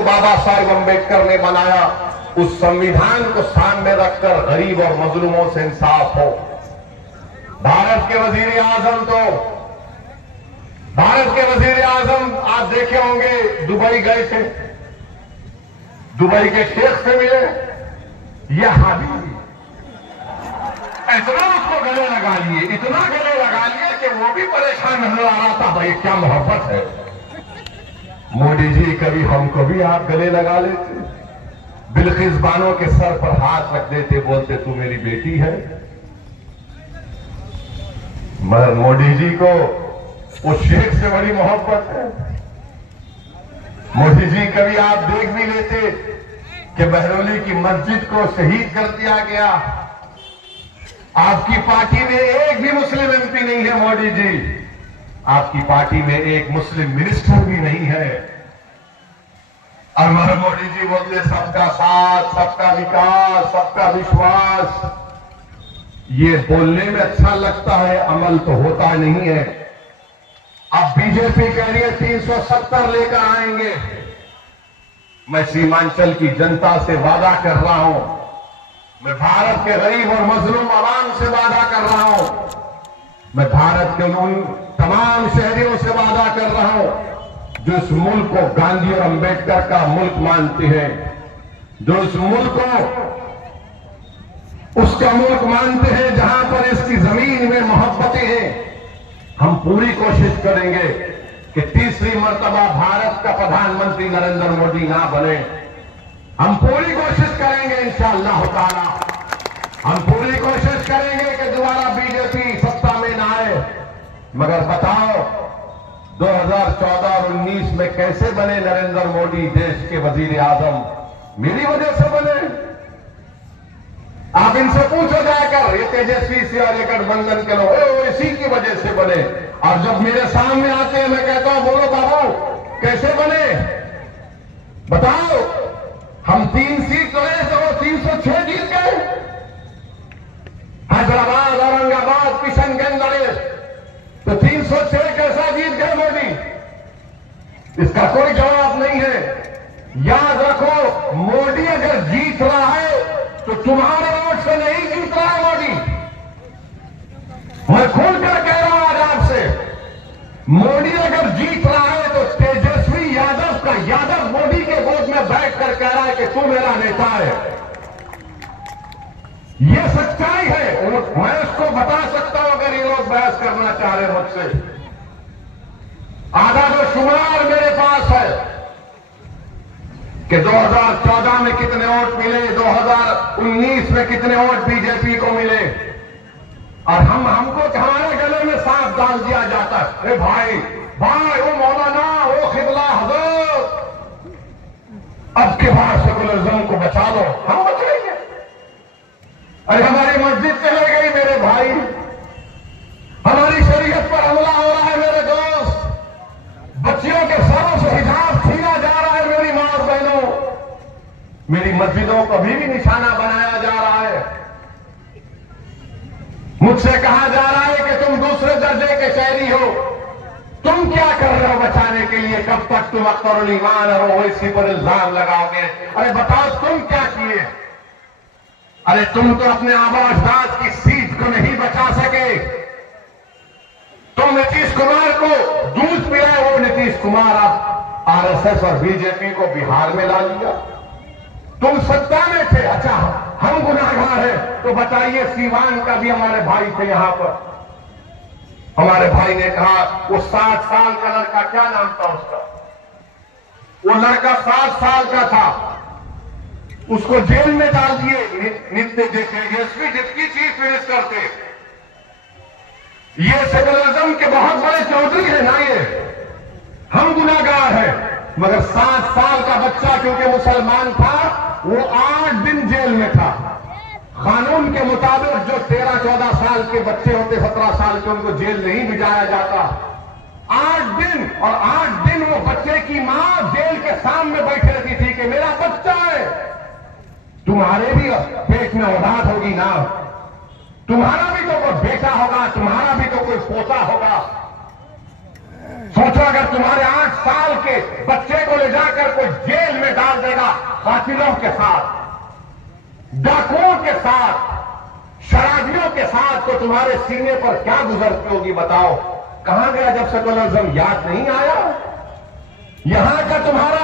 को बाबा साहेब अम्बेडकर ने बनाया, उस संविधान को सामने रखकर गरीब और मजलूमों से इंसाफ हो। भारत के वजीर आजम आप देखे होंगे दुबई गए थे, दुबई के शेख से मिले, यहां भी इतना उसको गले लगा लिए, इतना गले लगा लिए कि वो भी परेशान नजर आ रहा था। भाई क्या मोहब्बत है। मोदी जी कभी हमको भी आप गले लगा लेते, बिल्किस बानो के सर पर हाथ रख देते, बोलते तू मेरी बेटी है। मगर मोदी जी को उस शेख से बड़ी मोहब्बत है। मोदी जी कभी आप देख भी लेते कि बहरौली की मस्जिद को शहीद कर दिया गया। आपकी पार्टी में एक भी मुस्लिम एमपी नहीं है मोदी जी, आपकी पार्टी में एक मुस्लिम मिनिस्टर भी नहीं है। और मगर मोदी जी बोलते सबका साथ, सबका विकास, सबका विश्वास। ये बोलने में अच्छा लगता है, अमल तो होता नहीं है। अब बीजेपी कह रही है 370 लेकर आएंगे। मैं सीमांचल की जनता से वादा कर रहा हूं, मैं भारत के गरीब और मजलूम आवाम से वादा कर रहा हूं, मैं भारत के उन तमाम शहरियों से वादा कर रहा हूं जो इस मुल्क को गांधी और अंबेडकर का मुल्क मानते हैं, जो इस मुल्क को उसका मुल्क मानते हैं जहां पर इसकी जमीन में मोहब्बतें हैं। हम पूरी कोशिश करेंगे कि तीसरी मर्तबा भारत का प्रधानमंत्री नरेंद्र मोदी ना बने। हम पूरी कोशिश करेंगे इंशाअल्लाह ताला, हम पूरी कोशिश करेंगे कि दोबारा बीजेपी सत्ता में ना आए। मगर बताओ 2014 और 19 में कैसे बने नरेंद्र मोदी देश के वजीर आजम? मेरी वजह से बने। आप इनसे पूछो जाकर, ये तेजस्वी से और ये गठबंधन के लोग इसी की वजह से बने। और जब मेरे सामने आते हैं मैं कहता हूं बोलो बाबू कैसे बने, बताओ। हम 3 सीट लड़े तो वो 306 जीत गए। हैदराबाद, औरंगाबाद, किशनगंज लड़े तो 306 कैसा जीत गए मोदी? इसका कोई जवाब नहीं है। याद रखो, मोदी अगर जीत रहा है तो तुम्हारे वोट से नहीं जीत रहा है मोदी। मैं खुलकर कह रहा हूं आज आपसे, मोदी अगर जीत रहा है तो तेजस्वी यादव का यादव मोदी के गोद में बैठकर कह रहा है कि तू मेरा नेता है। यह सच्चाई है, मैं उसको बता सकता हूं अगर ये लोग बहस करना चाह रहे मुझसे। आधा जो शुमार मेरे पास है कि 2014 में कितने वोट मिले, 2019 में कितने वोट बीजेपी को मिले। और हमको हमारे गले में सांप डाल दिया जाता है, अरे भाई वो मौलाना, वो खिबला हजरत, अब के बाद सेकुलरिज्म को बचा लो। हम बचाएंगे? अरे हमारी मस्जिद चले गई मेरे भाई, हमारी शरीयत पर हमला हो रहा है मेरे दोस्त, बच्चियों के सरों से हिजाब छीना जा रहा है मेरी मां और बहनों, मेरी मस्जिदों को भी निशाना बनाया जा रहा है। मुझसे कहा जा रहा है कि तुम दूसरे दर्जे के शहरी हो, तुम क्या कर रहे हो बचाने के लिए? कब तक तुम अख्तरुल ईमान और ओवैसी पर इल्जाम लगाओगे? अरे बताओ तुम क्या किए? अरे तुम तो अपने आबा अजदाद की सीट को नहीं बचा सके। तुम नीतीश कुमार को दूध पिलाए, वो नीतीश कुमार अब आरएसएस और बीजेपी को बिहार में ला लिया। तुम सत्ता में थे, अच्छा हम गुनाहगार हैं तो बताइए, सीवान का भी हमारे भाई थे यहां पर, हमारे भाई ने कहा वो 60 साल का लड़का, क्या नाम था उसका, वो लड़का 60 साल का था, उसको जेल में डाल दिए। नित्य तेजस्वी डिप्टी चीफ मिनिस्टर थे, ये सेकुलरिज्म के बहुत बड़े चौधरी है ना ये। हम गुनाहगार हैं, मगर 60 साल का बच्चा क्योंकि मुसलमान था वो 8 दिन जेल में था। कानून के मुताबिक जो 13-14 साल के बच्चे होते, 17 साल के, उनको जेल नहीं भिजाया जाता। 8 दिन, और 8 दिन वो बच्चे की मां जेल के सामने बैठी रहती थी कि मेरा बच्चा है। तुम्हारे भी पेट में औलाद होगी ना, तुम्हारा भी तो कोई बेटा होगा, तुम्हारा भी तो कोई पोता होगा। सोचो अगर तुम्हारे 8 साल के बच्चे को ले जाकर कोई जेल में करेगा कातिलों के साथ, डाकुओं के साथ, शराबियों के साथ, तो तुम्हारे सीने पर क्या गुजरती होगी बताओ। कहां गया जब सेकुलरिज्म? याद नहीं आया? यहां का तुम्हारा